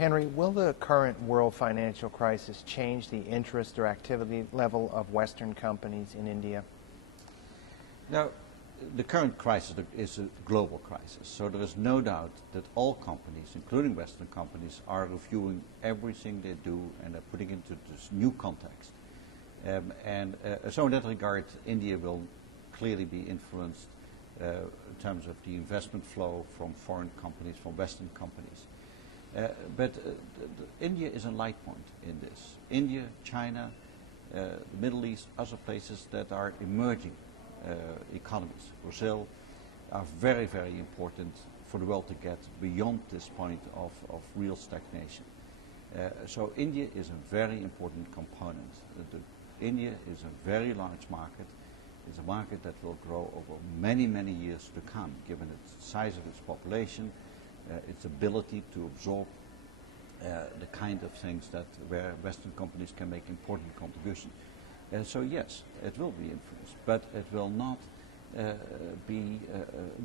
Henry, will the current world financial crisis change the interest or activity level of Western companies in India? Now, the current crisis is a global crisis, so there is no doubt that all companies, including Western companies, are reviewing everything they do and are putting into this new context. So in that regard, India will clearly be influenced in terms of the investment flow from foreign companies, from Western companies. But India is a light point in this. India, China, the Middle East, other places that are emerging economies, Brazil, are very, very important for the world to get beyond this point of real stagnation. So India is a very important component. India is a very large market. It's a market that will grow over many, many years to come, given its size of its population, its ability to absorb the kind of things that where Western companies can make important contributions. So yes, it will be influenced, but it will not be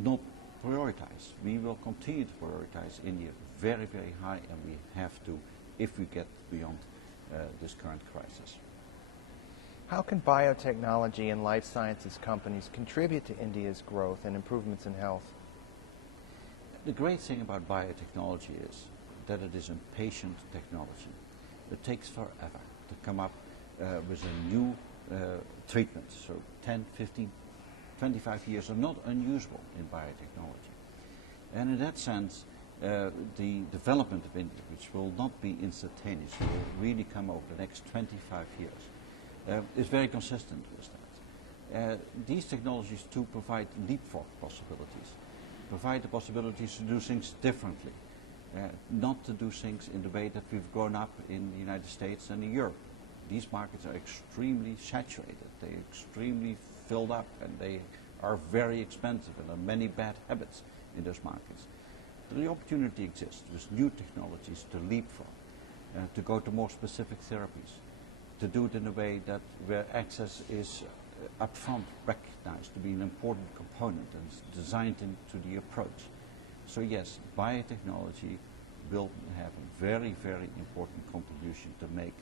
not prioritized. We will continue to prioritize India very, very high, and we have to if we get beyond this current crisis. How can biotechnology and life sciences companies contribute to India's growth and improvements in health? The great thing about biotechnology is that it is a patient technology. It takes forever to come up with a new treatment. So 10, 15, 25 years are not unusual in biotechnology. And in that sense, the development of India, which will not be instantaneous, will really come over the next 25 years, is very consistent with that. These technologies too provide leapfrog possibilities, provide the possibilities to do things differently, not to do things in the way that we've grown up in the United States and in Europe. These markets are extremely saturated, they're extremely filled up, and they are very expensive, and there are many bad habits in those markets. The opportunity exists with new technologies to leapfrog, to go to more specific therapies, to do it in a way that where access is upfront recognized to be an important component and is designed into the approach. So yes, biotechnology will have a very, very important contribution to make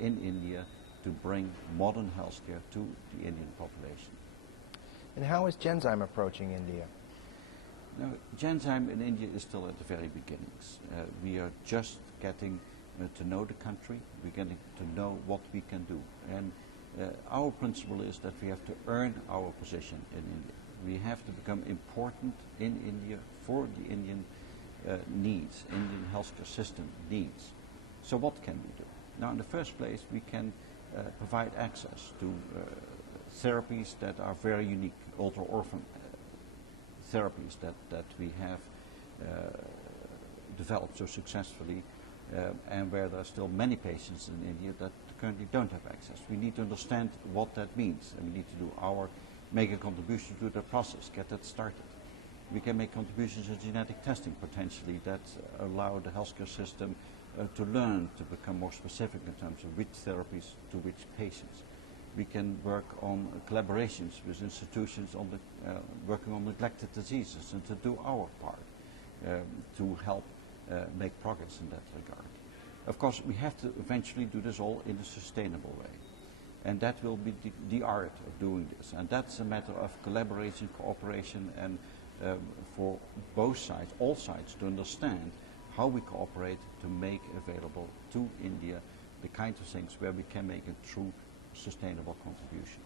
in India to bring modern healthcare to the Indian population. And how is Genzyme approaching India? Now, Genzyme in India is still at the very beginnings. We are just getting to know the country, we're getting to know what we can do. And our principle is that we have to earn our position in India. We have to become important in India for the Indian needs, Indian healthcare system needs. So what can we do? Now, in the first place, we can provide access to therapies that are very unique, ultra-orphan therapies that we have developed so successfully, and where there are still many patients in India that currently don't have access. We need to understand what that means, and we need to make a contribution to the process, get that started. We can make contributions in genetic testing potentially that allow the healthcare system to learn to become more specific in terms of which therapies to which patients. We can work on collaborations with institutions on working on neglected diseases and to do our part to help make progress in that regard. Of course, we have to eventually do this all in a sustainable way. And that will be the art of doing this. And that's a matter of collaboration, cooperation, and for both sides, all sides, to understand how we cooperate to make available to India the kinds of things where we can make a true sustainable contribution.